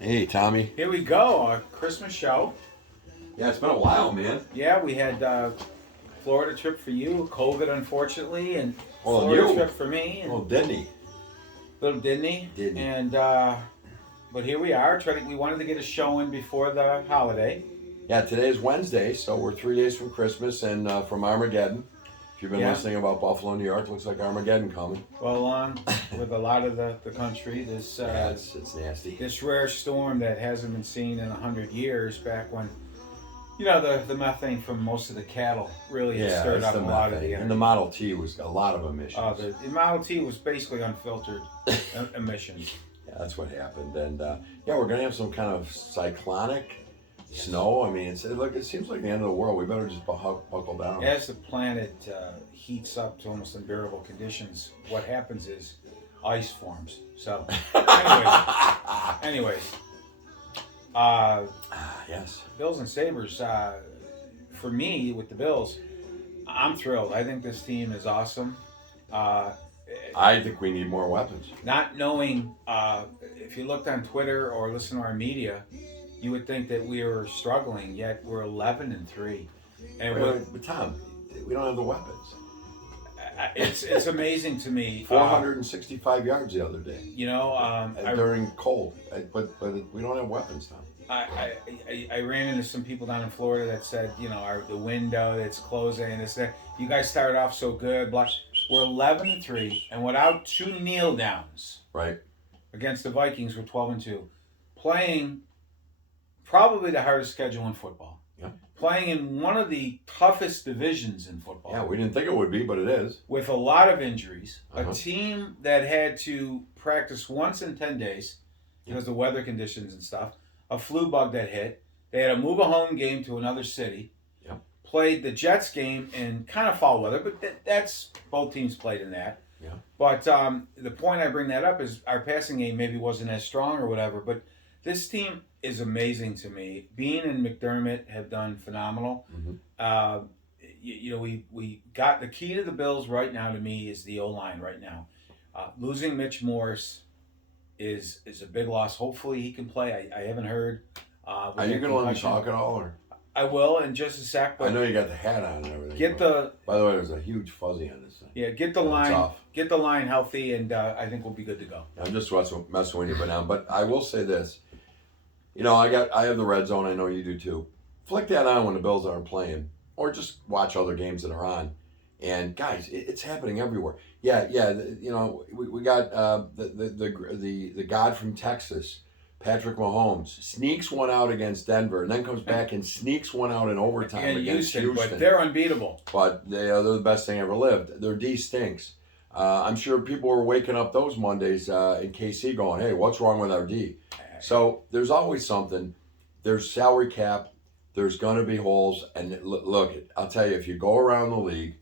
Hey, Tommy. Here we go, our Christmas show. Yeah, it's been a while, man. Yeah, we had Florida trip for you, COVID unfortunately, and Well, and Florida you. trip for me, and Well, didn't he? little Disney. Didn't he? And but here we are. We wanted to get a show in before the holiday. Yeah, today is Wednesday, so we're 3 days from Christmas and from Armageddon. If you've been Yeah. listening about Buffalo, New York, looks like Armageddon coming. Well, along with a lot of the country, Yeah, it's nasty. this rare storm that hasn't been seen in 100 years. Back when the methane from most of the cattle really had Yeah, stirred it's up the a lot of methane. the And the energy. Model T was a lot of emissions. The Model T was basically unfiltered emissions. Yeah, that's what happened. And yeah, we're going to have some kind of cyclonic snow. I mean, it seems like the end of the world. We better just buckle down. As the planet heats up to almost unbearable conditions, what happens is ice forms. So, anyways, Yes. Bills and Sabres. For me, with the Bills, I'm thrilled. I think this team is awesome. Uh, I think we need more weapons. Not knowing, if you looked on Twitter or listened to our media, you would think that we were struggling. Yet we're 11-3, and But Tom, we don't have the weapons. it's amazing to me. 465 yards the other day during cold, but we don't have weapons, Tom. I ran into some people down in Florida that said, the window that's closing and this that. You guys started off so good. Blah. We're 11-3, and without two kneel downs Right. against the Vikings, we're 12-2, playing probably the hardest schedule in football. Yeah. Playing in one of the toughest divisions in football. Yeah, we didn't think it would be, but it is. With a lot of injuries, Uh-huh. a team that had to practice once in 10 days because of the weather conditions and stuff, a flu bug that hit. They had to move a home game to another city. Yeah. Played the Jets game in kind of fall weather, but that's both teams played in that. Yeah. But the point I bring that up is our passing game maybe wasn't as strong or whatever, but this team is amazing to me. Bean and McDermott have done phenomenal. Mm-hmm. We got the key to the Bills right now. To me, is the O-line right now. Losing Mitch Morse is a big loss. Hopefully, he can play. I haven't heard. Are you going to let me talk at all, or I will in just a sec. But I know you got the hat on and everything. get By the way, there's a huge fuzzy on this thing. get the line healthy, and I think we'll be good to go. I'm just messing with you, but I will say this. I have the red zone. I know you do too. Flick that on when the Bills aren't playing, or just watch other games that are on. And guys, it's happening everywhere. Yeah. We got the god from Texas, Patrick Mahomes, sneaks one out against Denver, and then comes back and sneaks one out in overtime And against Houston. but they're unbeatable. But they're the best thing ever lived. Their D stinks. I'm sure people were waking up those Mondays in KC going, "Hey, what's wrong with our D?" So there's always something. There's salary cap. There's going to be holes. And look, I'll tell you, if you go around the league,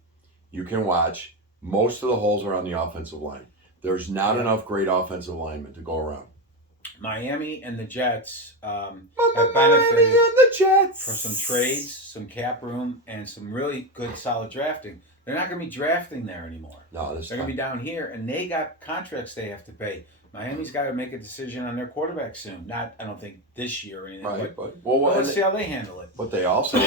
you can watch. Most of the holes are on the offensive line. There's not enough great offensive linemen to go around. Miami and the Jets have Miami benefited and the Jets from some trades, some cap room, and some really good solid drafting. They're not going to be drafting there anymore. No, They're going to be down here, and they got contracts they have to pay. Miami's got to make a decision on their quarterback soon. Not, I don't think this year or anything. Right, but well, let's see how they handle it. But they also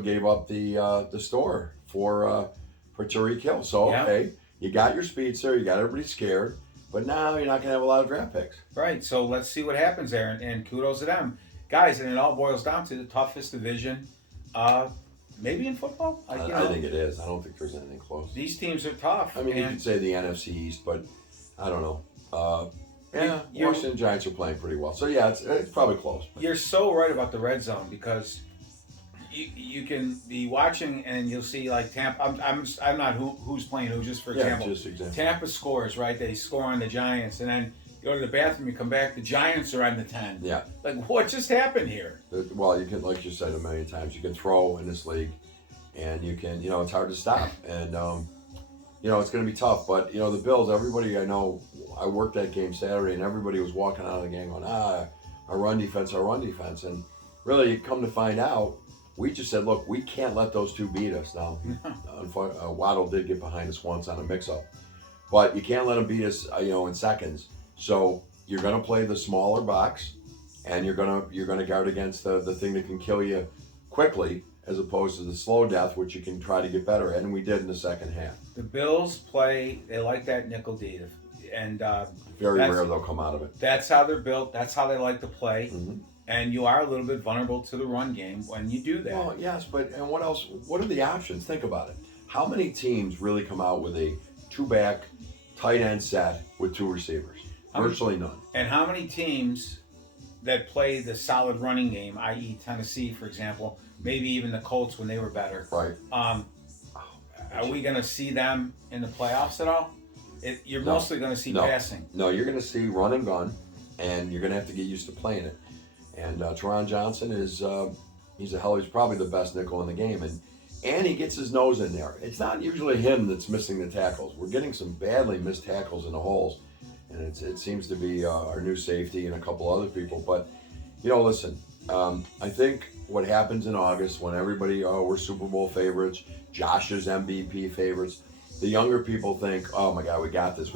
gave up the store for Tyreek Hill. So Yeah. okay, you got your speedster, you got everybody scared, but now you're not going to have a lot of draft picks. Right. So let's see what happens there, and kudos to them, guys. And it all boils down to the toughest division, maybe in football. I think it is. I don't think there's anything close. These teams are tough. I mean, you could say the NFC East, but I don't know. Washington Giants are playing pretty well. So yeah, it's probably close. You're so right about the red zone because you can be watching and you'll see like Tampa. I'm not who's playing who. Just for example, just example. Tampa scores right. They score on the Giants, and then you go to the bathroom. You come back. The Giants are on the 10. Yeah. Like what just happened here? Well, you can, like you said a million times, you can throw in this league, and you can, it's hard to stop, and it's going to be tough. But the Bills. Everybody I know. I worked that game Saturday, and everybody was walking out of the game going, our run defense, and really, you come to find out, we just said, look, we can't let those two beat us. Now, Waddle did get behind us once on a mix-up, but you can't let them beat us, in seconds. So you're going to play the smaller box, and you're gonna guard against the thing that can kill you quickly, as opposed to the slow death, which you can try to get better at, and we did in the second half. The Bills play. They like that nickel D, and Very that's- rare they'll come out of it. that's how they're built. That's how they like to play. Mhm. And you are a little bit vulnerable to the run game when you do that. Well, yes, but and what else? What are the options? Think about it. How many teams really come out with a two-back tight end set with two receivers? Virtually none. And how many teams that play the solid running game, i.e., Tennessee, for example, maybe even the Colts when they were better? Right. Are we going to see them in the playoffs at all? You're No. mostly going to see No. passing. No, you're going to see run and gun, and you're going to have to get used to playing it. And Teron Johnson is he's probably the best nickel in the game, and he gets his nose in there. It's not usually him that's missing the tackles. We're getting some badly missed tackles in the holes, and it seems to be our new safety and a couple other people. But listen, I think what happens in August when everybody, we're Super Bowl favorites, Josh's MVP favorites. The younger people think, oh my God, we got this.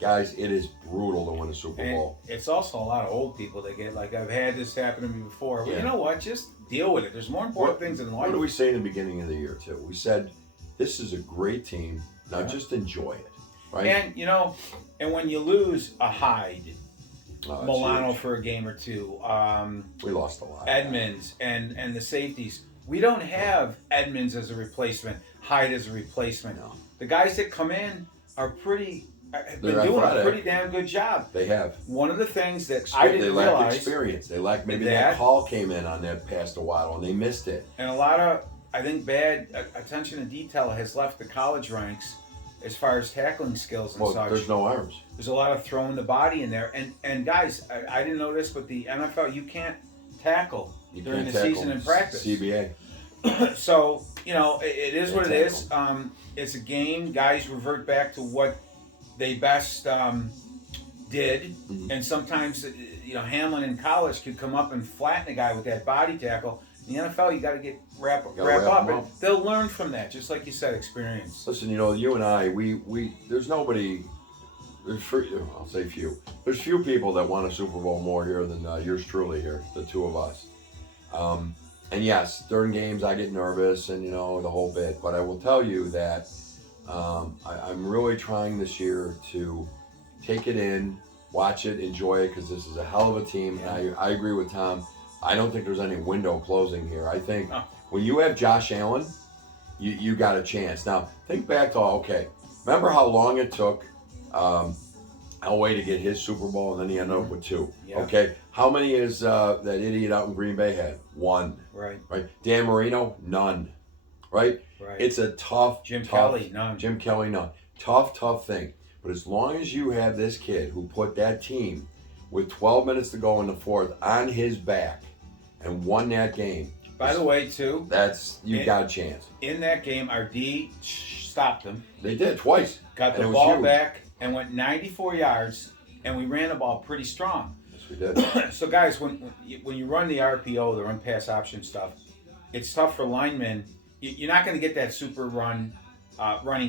Guys, it is brutal to win a Super And Bowl. it's also a lot of old people that get like, I've had this happen to me before. Well, Yeah. you know what? Just deal with it. There's more important things in life. What did we say in the beginning of the year, too? We said, this is a great team. Now just enjoy it, right? And when you lose a Hyde, That's Milano huge. for a game or two, We lost a lot. Edmonds and the safeties. We don't have Edmonds as a replacement, Hyde as a replacement. No. The guys that come in have been They're doing athletic. a pretty damn good job. They have. One of the things that I They didn't lack realize, experience. They lack maybe that- that call came in on that past a while and they missed it. and a lot of, I think, bad attention to detail has left the college ranks as far as tackling skills and Well, such. there's no arms. There's a lot of throwing the body in there. And guys, I didn't know this, but the NFL, you can't tackle You during can't the tackle. season in practice. CBA. So, it is what it Can't is. It's a game. Guys revert back to what they best did. Mhm. And sometimes, Hamlin in college could come up and flatten a guy with that body tackle. In the NFL, you got to wrap Gotta up. wrap 'em And up. they'll learn from that, just like you said, experience. Listen, you and I, we there's nobody, I'll say few. There's few people that won a Super Bowl more here than yours truly here, the two of us. And yes, during games I get nervous and the whole bit, but I will tell you that I'm really trying this year to take it in, watch it, enjoy it, because this is a hell of a team. And I agree with Tom. I don't think there's any window closing here. I think when you have Josh Allen, you got a chance. Now, think back to, remember how long it took Elway to get his Super Bowl, and then he ended up with two. Yeah. Okay, how many is that idiot out in Green Bay had? One. Right. Dan Marino, none. Right? Right. It's a tough. Jim tough- Kelly, none. Jim Kelly, none. Tough thing. But as long as you have this kid who put that team with 12 minutes to go in the fourth on his back and won that game, By the way, too, you got a chance. in that game, our D stopped them, They did twice. got And the it was ball huge. back, and went 94 yards, and we ran the ball pretty strong. Yes, we did. So, guys, when you run the RPO, the run pass option stuff, it's tough for linemen. You're not going to get that super running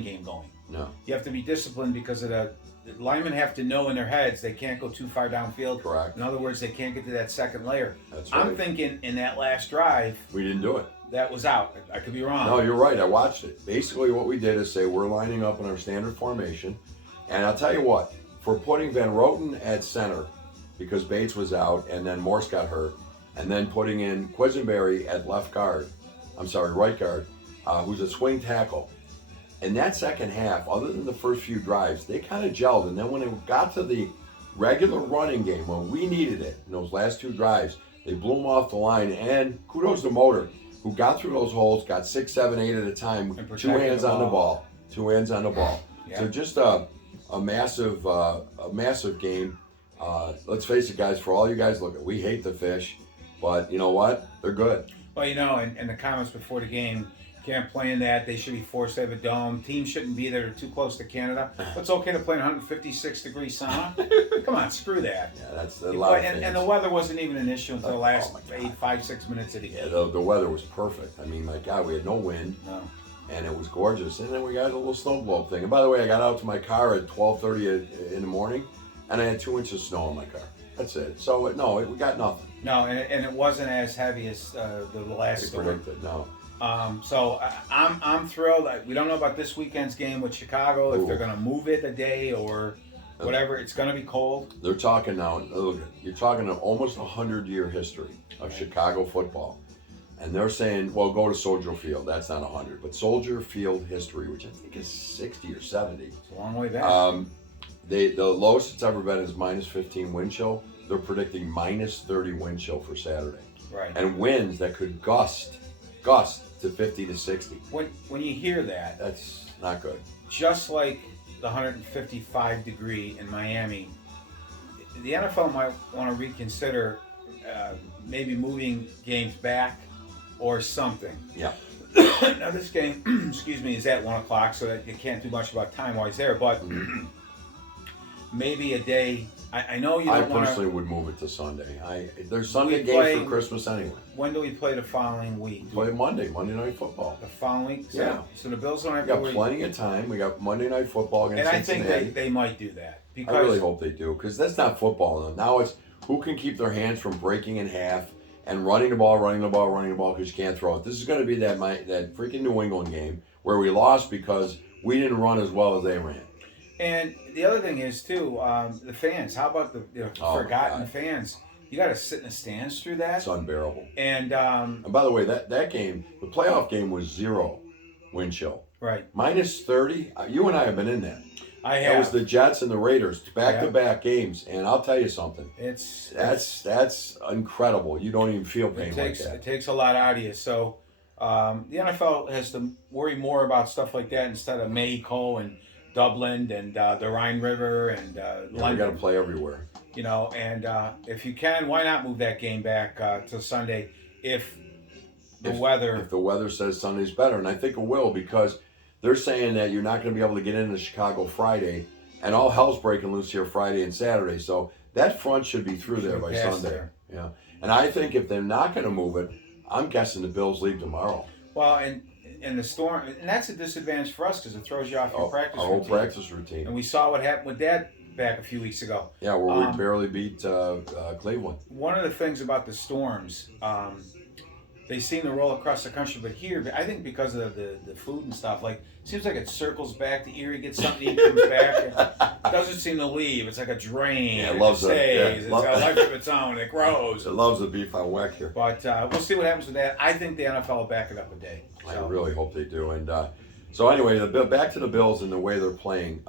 game going. No. You have to be disciplined because of the linemen have to know in their heads they can't go too far downfield. Correct. In other words, they can't get to that second layer. That's right. I'm thinking in that last drive, We didn't do it. that was out. I could be wrong. No, you're right. I watched it. Basically, what we did is say we're lining up in our standard formation. And I'll tell you what, for putting Van Roten at center because Bates was out and then Morse got hurt, and then putting in Quisenberry at right guard, who's a swing tackle. In that second half, other than the first few drives, they kind of gelled. And then when it got to the regular running game, when we needed it, in those last two drives, they blew them off the line. And kudos to Motor, who got through those holes, got 6, 7, 8 at a time, And 2 protected hands the on the ball. ball. 2 hands on the ball. Yeah. So just a massive game. Let's face it, guys, for all you guys looking, we hate the Fish, but you know what? They're good. Well, and the comments before the game, can't play in that. They should be forced to have a dome. Teams shouldn't be there. They're too close to Canada. It's okay to play in 156-degree sauna. Come on, screw that. Yeah, that's a You lot play- of and the things. weather wasn't even an issue until the last Oh, my God. 5-6 minutes of the Yeah, game. the weather was perfect. I mean, my God, we had no wind. No. And it was gorgeous. And then we got a little snow blow thing. And by the way, I got out to my car at 12:30 in the morning, and I had 2 inches of snow in my car. That's it. So no, we got nothing. No, and it wasn't as heavy as the last They storm. predicted. No. So I'm thrilled. We don't know about this weekend's game with Chicago, if Ooh. they're going to move it a day or whatever. It's going to be cold. They're talking now. Look, you're talking almost 100-year history of Chicago football, and they're saying, well, go to Soldier Field. That's not 100, but Soldier Field history, which I think is 60 or 70. It's a long way back. The lowest it's ever been is minus 15 wind chill. They're predicting minus 30 wind chill for Saturday, Right. and winds that could gust to 50 to 60. When you hear that, That's not good. just like the 155 degree in Miami, the NFL might want to reconsider maybe moving games back or something. Yeah. Now this game, excuse me, is at 1 o'clock, so that you can't do much about time-wise there. But maybe a day. I know you I don't want personally to. would move it to Sunday. There's Sunday We games play- for Christmas anyway. When do we play the following week? Play Monday Night Football. The following week. So, Yeah. So the Bills don't have We to got worry. plenty of time. We got Monday Night Football And against I think Cincinnati. they might do that because I really hope they do, because that's not football. Now it's who can keep their hands from breaking in half and running the ball, because you can't throw it. This is going to be that freaking New England game where we lost because we didn't run as well as they ran. And the other thing is too, the fans. How about the Oh, my forgotten God. fans? You got to sit in the stands through that. It's unbearable. And And by the way, that game, the playoff game was 0 wind chill. right, Minus 30. You and I have been in that. I That was have. the Jets and the Raiders, back-to-back games. And I'll tell you something. That's incredible. You don't even feel pain like that. It takes a lot out of you. So the NFL has to worry more about stuff like that instead of Mexico and Dublin and the Rhine River and Yeah, we London. got to play everywhere. You know, and if you can, why not move that game back to Sunday if the weather. If the weather says Sunday's better, and I think it will, because they're saying that you're not going to be able to get into Chicago Friday, and all hell's breaking loose here Friday and Saturday. So that front should be through there by Past Sunday. there. Yeah, and I think if they're not going to move it, I'm guessing the Bills leave tomorrow. Well, and the storm, and that's a disadvantage for us because it throws you off your practice Our whole routine. practice routine. And we saw what happened with that back a few weeks ago. Yeah, where we barely beat Cleveland. One of the things about the storms, they seem to roll across the country, but here, I think because of the food and stuff, like, seems like it circles back. The Erie gets something to eat, comes back, and doesn't seem to leave. It's like a drain. Yeah, it loves it. stays. Yeah, It's got a life of its own. It grows. It loves the beef on Weck here. But we'll see what happens with that. I think the NFL will back it up a day. I So, really hope they do. And so anyway, back to the Bills and the way they're playing.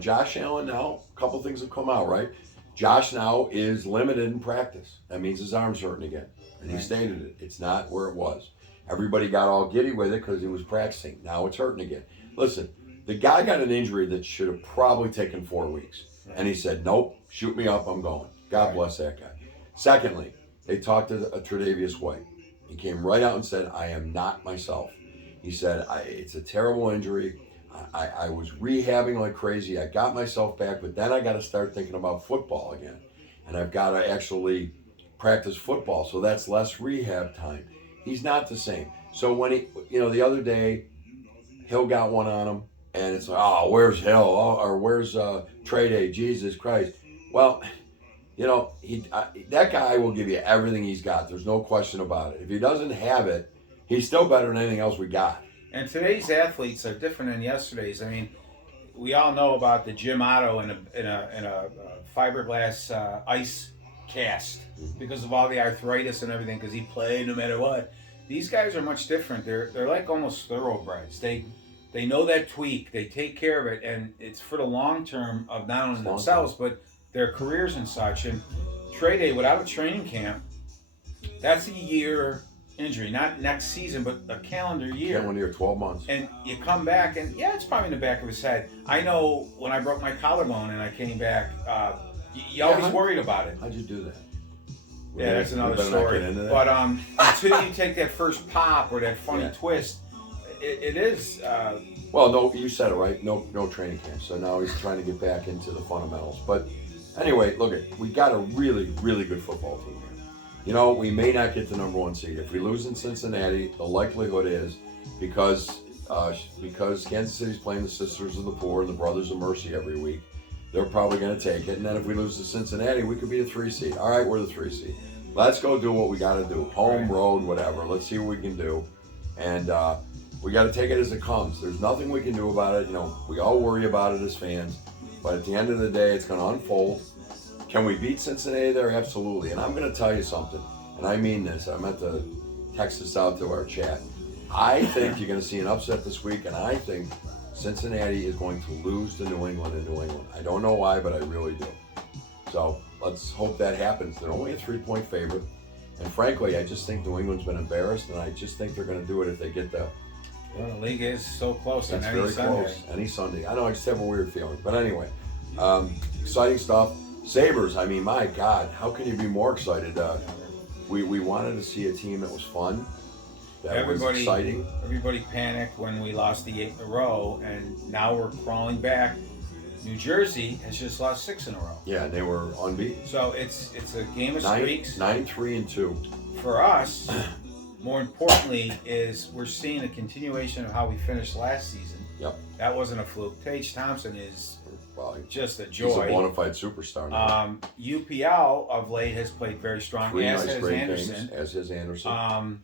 Josh Allen now, a couple things have come out, right? Josh now is limited in practice. That means his arm's hurting again. And he Right. stated it. It's not where it was. Everybody got all giddy with it because he was practicing. Now it's hurting again. Listen, the guy got an injury that should have probably taken 4 weeks. Right. And he said, nope, shoot me up, I'm going. God Right. bless that guy. Secondly, they talked to Tre'Davious White. He came right out and said, I am not myself. He said, it's a terrible injury. I was rehabbing like crazy. I got myself back, but then I got to start thinking about football again. And I've got to actually practice football, so that's less rehab time. He's not the same. So when the other day, Hill got one on him, and it's like, oh, where's Hill? Oh, or where's Trey Day? Jesus Christ. Well, that guy will give you everything he's got. There's no question about it. If he doesn't have it, he's still better than anything else we got. And today's athletes are different than yesterday's. I mean, we all know about the Jim Otto in a fiberglass ice cast because of all the arthritis and everything. Because he played no matter what. These guys are much different. They're like almost thoroughbreds. They know that tweak. They take care of it, and it's for the long term of not only themselves but their careers and such. And Trey Day without a training camp, that's a year injury, not next season, but a calendar year. Can't win here 12 months. And you come back, and yeah, it's probably in the back of his head. I know when I broke my collarbone and I came back, you always worried about it. How'd you do that? Yeah, that's another better not story. get into that. But until you take that first pop or that funny Yeah. twist, it is. Well, no, you said it right. No training camp. So now he's trying to get back into the fundamentals. But anyway, look, we got a really, really good football team here. We may not get the number 1 seed. If we lose in Cincinnati, the likelihood is because Kansas City's playing the Sisters of the Poor and the Brothers of Mercy every week, they're probably going to take it. And then if we lose to Cincinnati, we could be the 3 seed. All right, we're the 3 seed. Let's go do what we got to do. Home, road, whatever. Let's see what we can do. And we got to take it as it comes. There's nothing we can do about it. You know, we all worry about it as fans. But at the end of the day, it's going to unfold. Can we beat Cincinnati there? Absolutely. And I'm going to tell you something. And I mean this. I meant to text this out to our chat. I think you're going to see an upset this week. And I think Cincinnati is going to lose to New England in New England. I don't know why, but I really do. So let's hope that happens. They're only a 3-point favorite. And frankly, I just think New England's been embarrassed, and I just think they're going to do it if they get the. Well, the league is so close on It's any very Sunday. close. Any Sunday. I know, I just have a weird feeling. But anyway, exciting stuff. Sabres, I mean, my God, how can you be more excited? We wanted to see a team that was fun, that was exciting. Everybody panicked when we lost the 8 in a row, and now we're crawling back. New Jersey has just lost 6 in a row. Yeah, they were unbeaten. So it's a game of streaks. 9-3-2. For us, more importantly, is we're seeing a continuation of how we finished last season. Yep. That wasn't a fluke. Tage Thompson is just a joy. He's a bona fide superstar now. UPL of late has played very strong, 3 as nice has great Anderson. games, as has Anderson.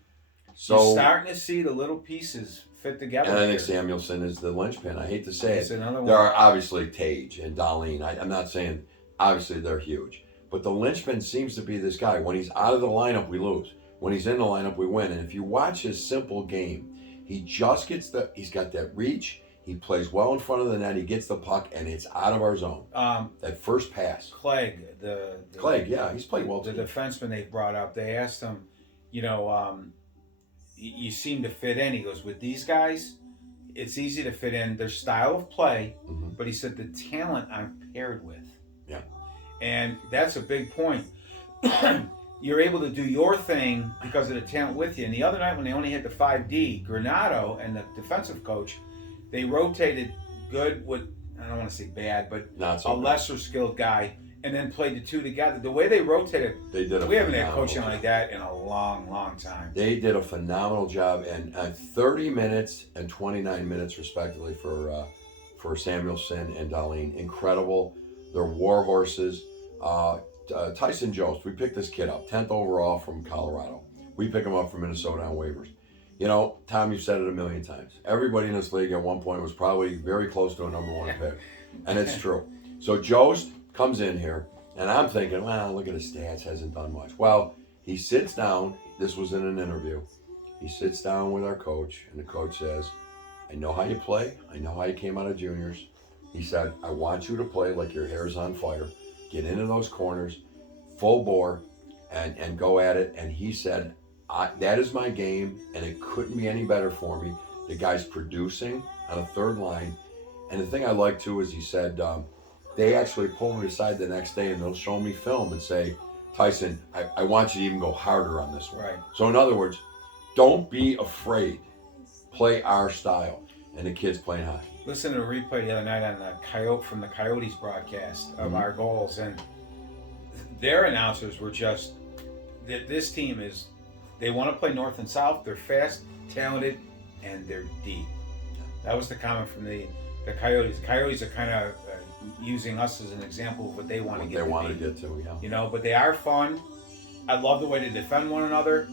You're starting to see the little pieces fit together. And I think Samuelson is the linchpin. I hate to say It's it. another one. There are obviously Tage and Darlene. I'm not saying, obviously, they're huge. But the linchpin seems to be this guy. When he's out of the lineup, we lose. When he's in the lineup, we win. And if you watch his simple game, he just gets he's got that reach. He plays well in front of the net. He gets the puck, and it's out of our zone. That first pass. Clegg, Clegg, yeah, he's played well the too. defenseman they brought up, they asked him, you seem to fit in. He goes, with these guys, it's easy to fit in their style of play, but he said the talent I'm paired with. Yeah. And that's a big point. You're able to do your thing because of the talent with you. And the other night when they only had the 5D, Granato and the defensive coach, they rotated good with, I don't want to say bad, but Not so a good. lesser skilled guy, and then played the two together. The way they rotated, They did. we haven't had coaching job. like that in a long, long time. They did a phenomenal job, and 30 minutes and 29 minutes respectively for Samuelson and Darlene. Incredible. They're war horses. Tyson Jost, we picked this kid up, 10th overall from Colorado. We pick him up from Minnesota on waivers. You know, Tom, you've said it a million times. Everybody in this league at one point was probably very close to a number 1 pick, and it's true. So Jost comes in here, and I'm thinking, well, look at his stats, hasn't done much. Well, he sits down. This was in an interview. He sits down with our coach, and the coach says, I know how you play. I know how you came out of juniors. He said, I want you to play like your hair's on fire. Get into those corners, full bore, and go at it. And he said, that is my game, and it couldn't be any better for me. The guy's producing on a third line. And the thing I like, too, is he said, they actually pull me aside the next day, and they'll show me film and say, Tyson, I want you to even go harder on this one. Right. So in other words, don't be afraid. Play our style. And the kid's playing hockey. Listen to a replay the other night on the Coyotes broadcast of our goals, and their announcers were just that this team is, they want to play north and south. They're fast, talented, and they're deep. That was the comment from the Coyotes. The Coyotes are kind of using us as an example of what they want to get. They want to get to, yeah. But they are fun. I love the way they defend one another,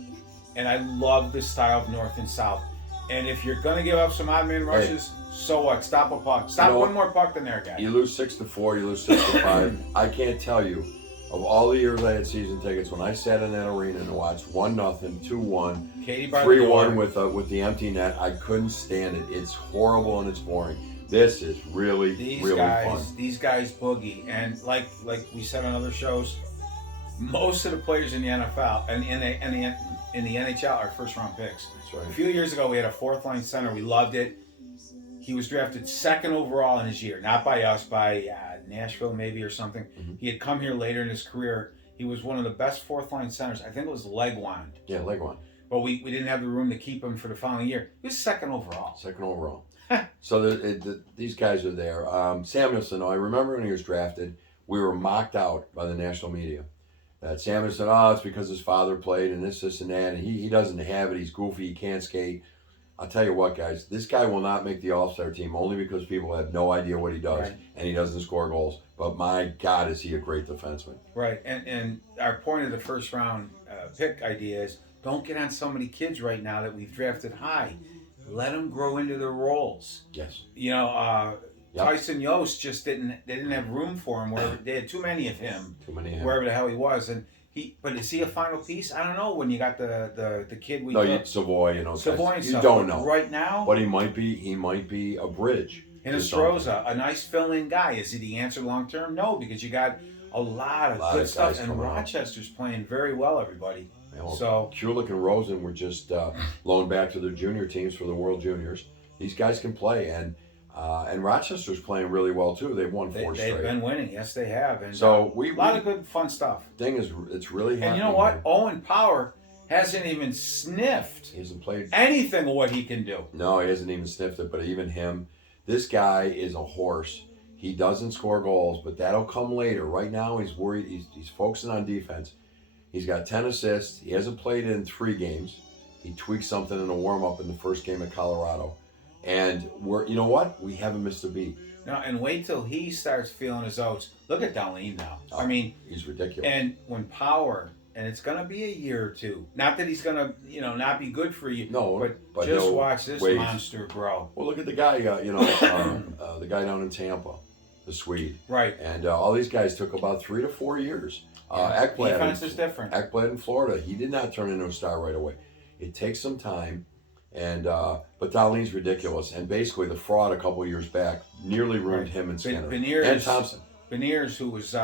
and I love the style of north and south. And if you're going to give up some odd man rushes, so what? Stop a puck. Stop one more puck than their guy. You lose 6-4, you lose 6-5. I can't tell you, of all the years I had season tickets, when I sat in that arena and watched 1-0, 2-1, Katie by the door. 3-1 with the empty net, I couldn't stand it. It's horrible and it's boring. This is really fun. These guys boogie, and like we said on other shows, most of the players in the NFL and in the NHL are first round picks. That's right. A few years ago, we had a 4th line center. We loved it. He was drafted 2nd overall in his year, not by us, by Nashville maybe or something. He had come here later in his career. He was one of the best 4th line centers. I think it was Legwand. Yeah, Legwand. But we didn't have the room to keep him for the following year. He was 2nd overall. 2nd overall. So these guys are there. Samuelson, I remember when he was drafted, we were mocked out by the national media. That Samuelson, it's because his father played and this and that, and he doesn't have it. He's goofy. He can't skate. I'll tell you what, guys, this guy will not make the All-Star team only because people have no idea what he does Right. and he doesn't score goals. But my God, is he a great defenseman? Right, and our point of the first round pick idea is don't get on so many kids right now that we've drafted high. Let them grow into their roles. Yes. You know, Yep. Tyson Yost just they didn't have room for him where they had too many of him Too many. Of him. wherever the hell he was, and but is he a final piece? I don't know. When you got the kid we No, took, Savoy, you know, Savoy and you stuff. don't but know. right now. But he might be a bridge. And to Estroza, a nice fill-in guy. Is he the answer long term? No, because you got a lot of good stuff, guys and coming out. Rochester's playing very well. Everybody. something. So Kulik and Rosen were just loaned back to their junior teams for the World Juniors. These guys can play, and Rochester's playing really well too. They've won four they've straight. been winning. Yes, they have. And So a lot of good fun stuff. thing is, it's really happening. And you know what? here. Owen Power hasn't even sniffed He hasn't played. anything of what he can do. No, he hasn't even sniffed it. But even him, this guy is a horse. He doesn't score goals, but that'll come later. Right now, he's worried. He's focusing on defense. He's got 10 assists. He hasn't played in 3 games. He tweaked something in the warm-up in the first game at Colorado. And you know what? We haven't missed a beat. No, and wait till he starts feeling his oats. Look at Darlene now. I mean, He's ridiculous. and when Power, and it's going to be a year or two. Not that he's going to, not be good for you. No, but just he'll watch this wait. monster grow. Well, look at the guy, the guy down in Tampa, the Swede. Right. And all these guys took about 3 to 4 years. Defense is different. Ekblad in Florida, he did not turn into a star right away. It takes some time. And but Darlene's ridiculous. And basically, the fraud a couple years back nearly ruined Right. him and Skinner. Beniers- and Thompson. Beniers, who was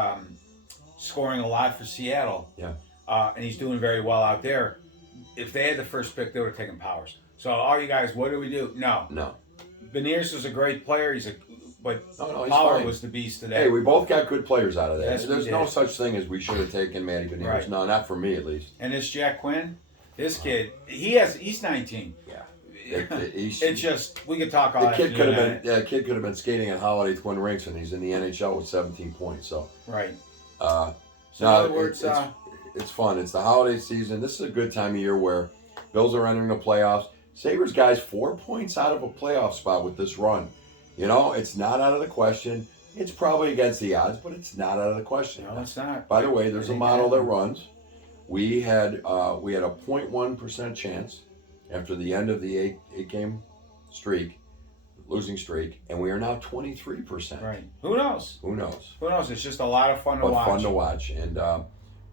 scoring a lot for Seattle, Yeah. and he's doing very well out there. If they had the first pick, they would have taken Powers. So all you guys, what do we do? No. Beniers was a great player. But No, he's Power fine. was the beast today. Hey, we both got good players out of that. Yes, we There's did. no such thing as we should have taken Matty Beniers. Right. No, not for me at least. And this Jack Quinn, this kid, he's 19. Yeah. It's just we could talk all The afternoon kid could have on been. it. Yeah, kid could have been skating at Holiday Twin Rinks, and he's in the NHL with 17 points. So, Right. so So in other words, it's fun. It's the holiday season. This is a good time of year where Bills are entering the playoffs. Sabres guys 4 points out of a playoff spot with this run. It's not out of the question. It's probably against the odds, but it's not out of the question. no, it's not. By the way, there's a It model that happened. runs. We had a 0.1% chance after the end of the eight game losing streak, and we are now 23%. Right. Who knows? Who knows? Who knows? It's just a lot of fun to But watch. fun to watch. And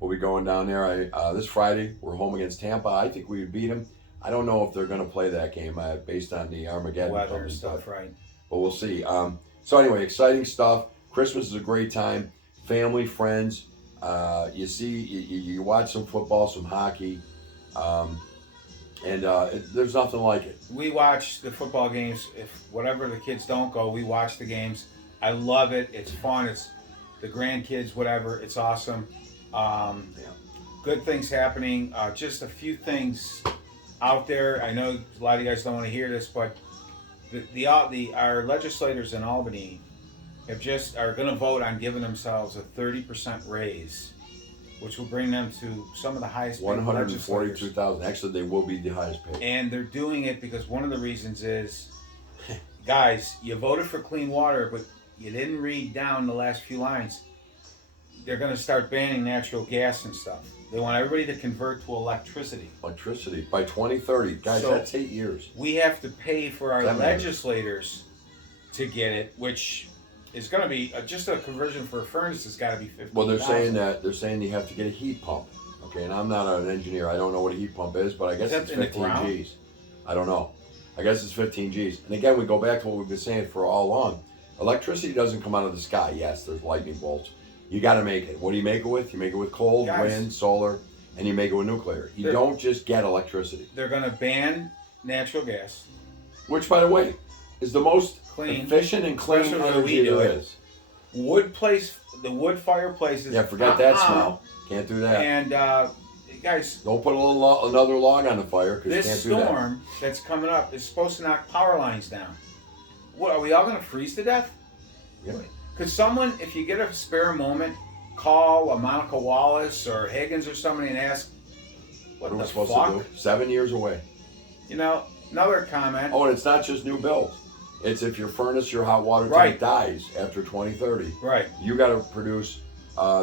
we'll be going down there. This Friday, we're home against Tampa. I think we would beat them. I don't know if they're going to play that game based on the Armageddon Weather coming, and stuff, right? but we'll see. So anyway, exciting stuff. Christmas is a great time. Family, friends. You see, you watch some football, some hockey, and there's nothing like it. We watch the football games. If whatever the kids don't go, we watch the games. I love it. It's fun. It's the grandkids, whatever. It's awesome. Good things happening. Just a few things out there. I know a lot of you guys don't want to hear this, but our legislators in Albany are going to vote on giving themselves a 30% raise, which will bring them to some of the highest paid legislators. 142,000. Actually, they will be the highest paid. And they're doing it because one of the reasons is, guys, you voted for clean water, but you didn't read down the last few lines. They're going to start banning natural gas and stuff. They want everybody to convert to electricity. Electricity by 2030, guys. So- That's 8 years. We have to pay for our 7 years. legislators to get it, which is going to be just a conversion for a furnace has got to be $15,000. Well, they're saying you have to get a heat pump. Okay, and I'm not an engineer. I don't know what a heat pump is, but I guess that it's in the 15 ground? G's. I don't know. I guess it's 15 G's. And again, we go back to what we've been saying for all along. Electricity doesn't come out of the sky. Yes, there's lightning bolts. You got to make it. What do you make it with? You make it with cold, Guys. wind, solar, and you make it with nuclear. You They're- don't just get electricity. They're going to ban natural gas. Which, by the way, is the most Clean. efficient and clean Especially the way energy we do there it. is. The wood fireplaces. Yeah, forget that smell. Can't do that. And guys, Don't put another log on the fire because you this can't do that. storm that's coming up is supposed to knock power lines down. What, are we all going to freeze to death? Yeah. Could someone, if you get a spare moment, call a Monica Wallace or Higgins or somebody and ask, what What are we the supposed fuck? to do? 7 years away. You know, Another comment. Oh, and it's not just new builds. It's if your furnace, your hot water tank Right. dies after 2030, Right. you got to produce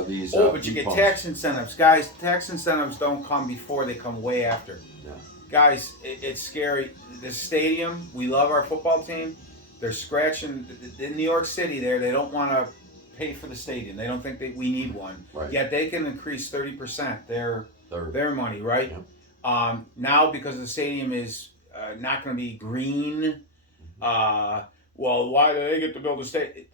these. But you heat get pumps. tax incentives. Guys, tax incentives don't come before, they come way after. Yeah. Guys, it's scary. The stadium, we love our football team. They're scratching in New York City there. They don't want to pay for the stadium. They don't think that we need one. Right. Yet they can increase 30% They're- their money, right? Yeah. Now, because the stadium is not going to be green, well, why do they get to build a stadium?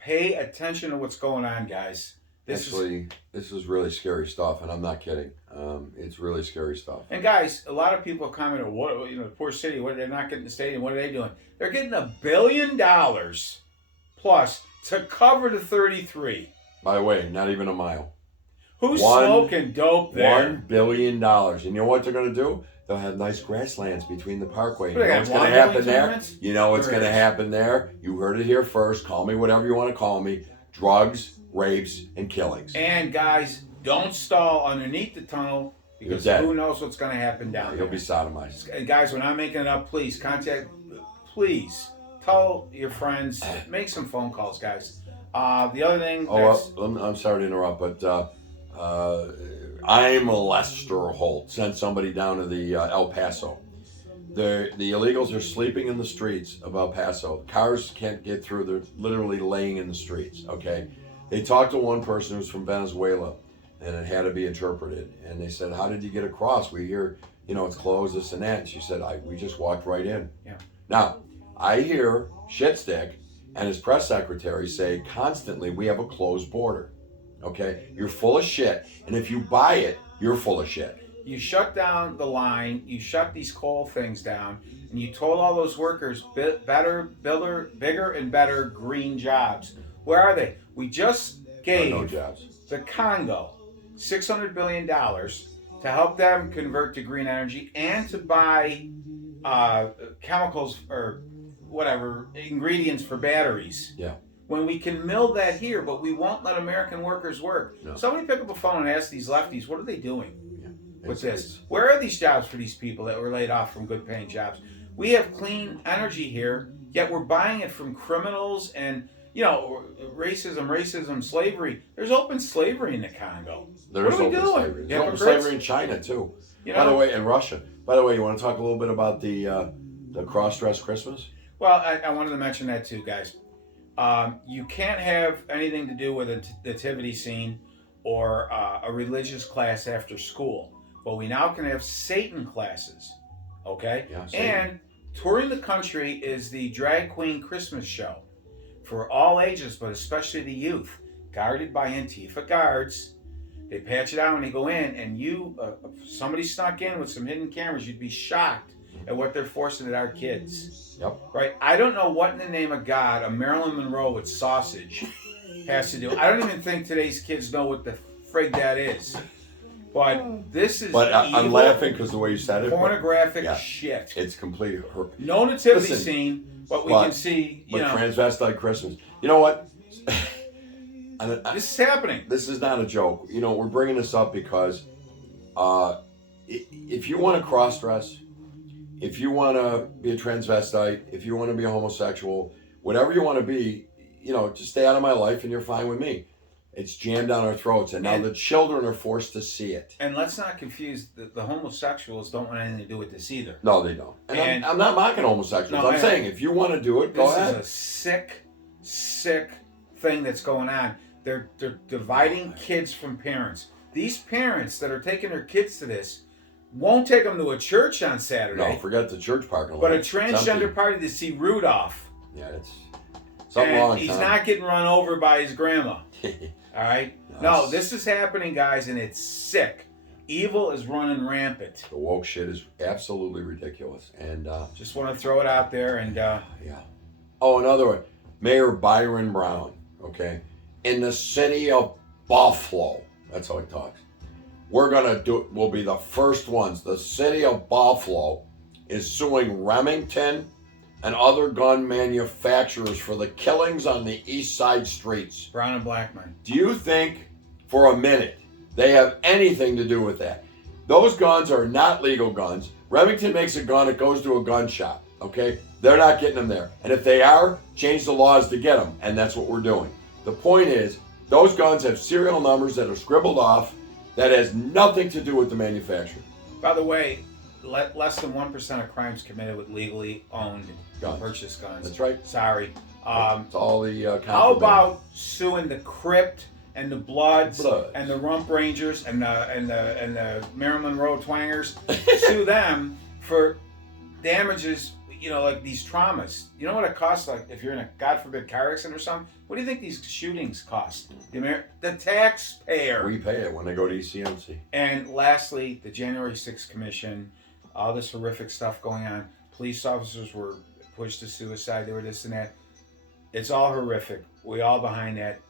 Pay attention to what's going on, guys. This is really scary stuff, and I'm not kidding. It's really scary stuff. And guys, a lot of people commented, "What poor city? What they're not getting the stadium? What are they doing? They're getting $1 billion plus to cover the 33. By the way, not even a mile. Who's One- smoking dope there? $1 billion. And you know what they're going to do? They'll have nice grasslands between the parkway. You What, they know got what's going to lawn bowling happen there? tournaments? You know what's There going to is. happen there? You heard it here first. Call me whatever you want to call me. Drugs, rapes, and killings. And guys, don't stall underneath the tunnel because You're dead. who knows what's going to happen down You'll there. be sodomized. And guys, when I'm making it up, please tell your friends, make some phone calls, guys. The other thing, I'm sorry to interrupt, but I'm Lester Holt. Sent somebody down to the El Paso. The illegals are sleeping in the streets of El Paso. Cars can't get through. They're literally laying in the streets, okay? They talked to one person who's from Venezuela, and it had to be interpreted. And they said, how did you get across? We hear, it's closed, this and that. And she said, we just walked right in. Yeah. Now, I hear Shitstick and his press secretary say constantly, we have a closed border, okay? You're full of shit. And if you buy it, you're full of shit. you shut down the line, you shut these coal things down, and you told all those workers bigger and better green jobs. Where are they? We just gave No jobs. the Congo $600 billion to help them convert to green energy and to buy chemicals or whatever, ingredients for batteries. Yeah. When we can mill that here, but we won't let American workers work. No. Somebody pick up a phone and ask these lefties, what are they doing with It's- this? Where are these jobs for these people that were laid off from good paying jobs? We have clean energy here, yet we're buying it from criminals and, racism, slavery. There's open slavery in the Congo. There's what are we open doing? slavery. There's open Hypocrites? slavery in China too. You By the know? way, in Russia. By the way, you want to talk a little bit about the cross-dress Christmas? Well, I wanted to mention that too, guys. You can't have anything to do with a nativity scene or a religious class after school. But we now can have Satan classes, okay? Yeah, Satan. And touring the country is the Drag Queen Christmas show for all ages, but especially the youth, guarded by Antifa guards. They patch it out when they go in, and if somebody snuck in with some hidden cameras, you'd be shocked at what they're forcing at our kids. Yep. Right? I don't know what in the name of God a Marilyn Monroe with sausage has to do. I don't even think today's kids know what the frig that is. But this is But I'm evil, laughing because the way you said it. but pornographic Yeah. shit. It's complete. No nativity Listen, scene, but we but- can see, But transvestite Christmas. You know what? this is happening. This is not a joke. We're bringing this up because if you want to cross-dress, if you want to be a transvestite, if you want to be a homosexual, whatever you want to be, just stay out of my life and you're fine with me. It's jammed down our throats, and now And- the children are forced to see it. And let's not confuse, the homosexuals don't want anything to do with this either. No, they don't. And And- I'm not mocking homosexuals. No, I'm I- saying if you want to do it, go This ahead. is a sick thing that's going on. They're dividing kids from parents. These parents that are taking their kids to this won't take them to a church on Saturday, No, forget the church parking lot. but a It's transgender empty. party to see Rudolph. Yeah, it's something And wrong. he's Tom. not getting run over by his grandma. All right? No, Yes. this is happening, guys, and it's sick. Evil is running rampant. The woke shit is absolutely ridiculous. And Just want to throw it out there. And yeah. Oh, another one. Mayor Byron Brown. Okay, in the city of Buffalo. That's how he talks. We'll be the first ones. The city of Buffalo is suing Remington and other gun manufacturers for the killings on the East Side streets. brown and black men. Do you think for a minute they have anything to do with that? Those guns are not legal guns. Remington makes a gun, it goes to a gun shop, okay? They're not getting them there. And if they are, change the laws to get them, and that's what we're doing. The point is, those guns have serial numbers that are scribbled off that has nothing to do with the manufacturer. By the way, less than 1% of crimes committed with legally owned Guns. purchased guns. That's right. Sorry. It's all the How contraband. about suing the Crypt and the Bloods, Bloods. and the Rump Rangers and the Marilyn Monroe Twangers? Sue them for damages. You know, like these traumas. You know what it costs? Like if you're in a God forbid car accident or something. What do you think these shootings cost? The taxpayer. We pay it when they go to ECMC. And lastly, the January 6th Commission, all this horrific stuff going on. Police officers were pushed to suicide. They were this and that. It's all horrific. We all behind that.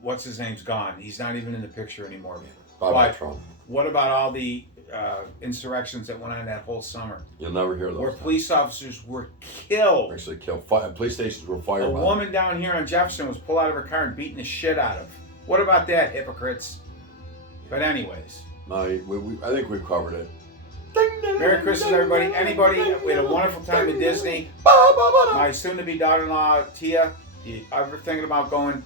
What's his name's gone. He's not even in the picture anymore. Bye-bye, But Trump. what about all the insurrections that went on that whole summer? You'll never hear those. Where police officers were killed. Actually killed. Police stations were A firebombed. woman down here on Jefferson was pulled out of her car and beaten the shit out of. What about that, hypocrites? But anyways. I think we've covered it. Merry Christmas, everybody. Anybody, we had a wonderful time at Disney. My soon-to-be daughter-in-law, Tia, you ever thinking about going?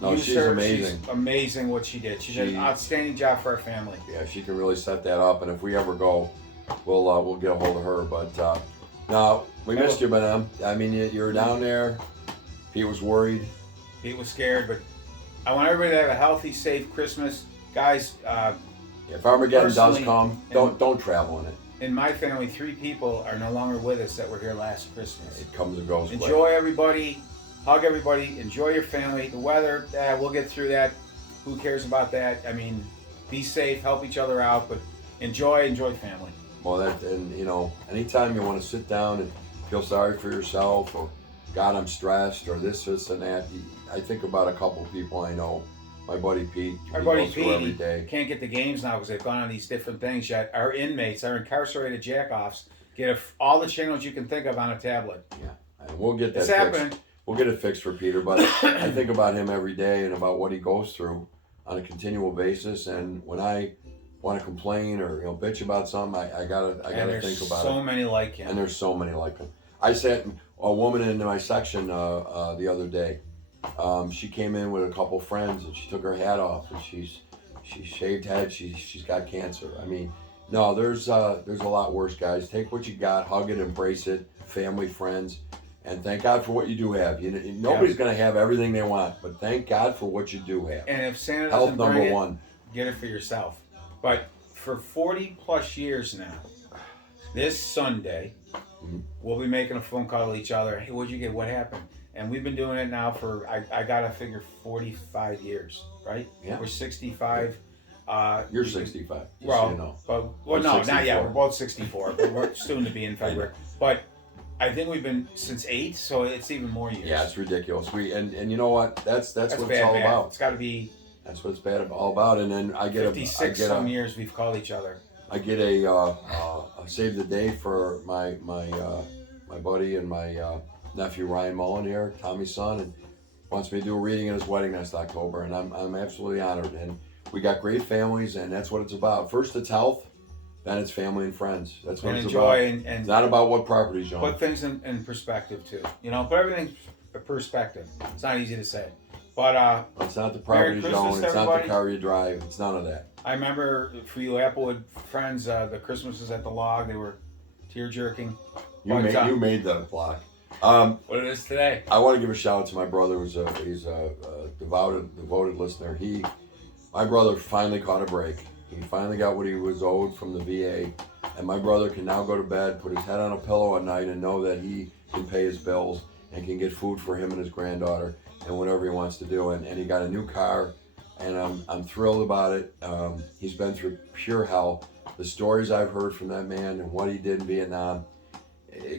No, Use she's her. amazing. She's amazing what she did. She did an outstanding job for our family. Yeah, she can really set that up. And if we ever go, we'll get a hold of her. But no, we missed you, madam. I mean, you were down there. Pete was worried. Pete was scared, but I want everybody to have a healthy, safe Christmas, guys. If Armageddon does Personally, come, don't travel in it. In my family, 3 people are no longer with us that were here last Christmas. It comes and goes. quick. Enjoy everybody. Hug everybody. Enjoy your family. The weather, we'll get through that. Who cares about that? I mean, be safe, help each other out, but enjoy family. Well, and you know, anytime you want to sit down and feel sorry for yourself, or God, I'm stressed, or this, and that, I think about a couple people I know. My buddy Pete. Our he buddy goes through Pete every day. can't get the games now because they've gone on these different things yet. Our inmates, our incarcerated jackoffs, get all the channels you can think of on a tablet. Yeah, and we'll get that It's fixed. happening. We'll get it fixed for Peter, but I think about him every day and about what he goes through on a continual basis. And when I want to complain or bitch about something, I gotta think about it. So many like him. And there's so many like him. I sat a woman in my section the other day. She came in with a couple friends and she took her hat off and she's shaved head. She's got cancer. I mean, no, there's a lot worse, guys. Take what you got, hug it, embrace it. Family, friends. And thank God for what you do have. Nobody's going to have everything they want, but thank God for what you do have. And if Santa Health doesn't number bring it, one. get it for yourself. But for 40 plus years now, this Sunday, we'll be making a phone call to each other. Hey, what'd you get? What happened? And we've been doing it now for, I got to figure, 45 years, right? Yeah. We're 65. You're 65. Just Well, so you know. well, no, not yet. 64. We're both 64, but we're soon to be in February. But I think we've been since 8, so it's even more years. Yeah, it's ridiculous. And you know what? That's what it's bad, all bad. about. It's got to be That's what it's all about. And then I get 56 some years we've called each other. I get a save the day for my buddy and my nephew Ryan Mullen here, Tommy's son, and wants me to do a reading at his wedding next October, and I'm absolutely honored. And we got great families, and that's what it's about. First, it's health, then it's family and friends. That's what And it's enjoy about. and It's not about what properties you own. put things in perspective too. Put everything in perspective. It's not easy to say, but It's not the Merry properties you own. Christmas, It's not the everybody. car you drive. It's none of that. I remember for you Applewood friends, the Christmases at the log, they were tear jerking. You made the block. What it is today. I want to give a shout out to my brother. He's a devoted listener. My brother finally caught a break. He finally got what he was owed from the VA, and my brother can now go to bed, put his head on a pillow at night, and know that he can pay his bills and can get food for him and his granddaughter and whatever he wants to do. And he got a new car, and I'm thrilled about it. He's been through pure hell. The stories I've heard from that man and what he did in Vietnam,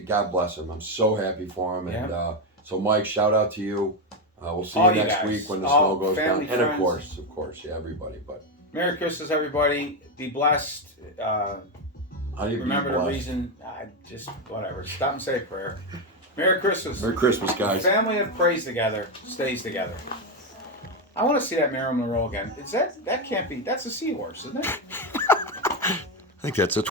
God bless him. I'm so happy for him. Yeah. And so, Mike, shout out to you. We'll see All you you next guys. week when the All snow goes down. family, And of friends. course, yeah, everybody. But Merry Christmas, everybody. Be blessed. how do you Remember be the blessed? reason. Just whatever. Stop and say a prayer. Merry Christmas. Merry Christmas, guys. Family that prays together stays together. I want to see that Marilyn Monroe again. That can't be. That's a seahorse, isn't it? I think that's a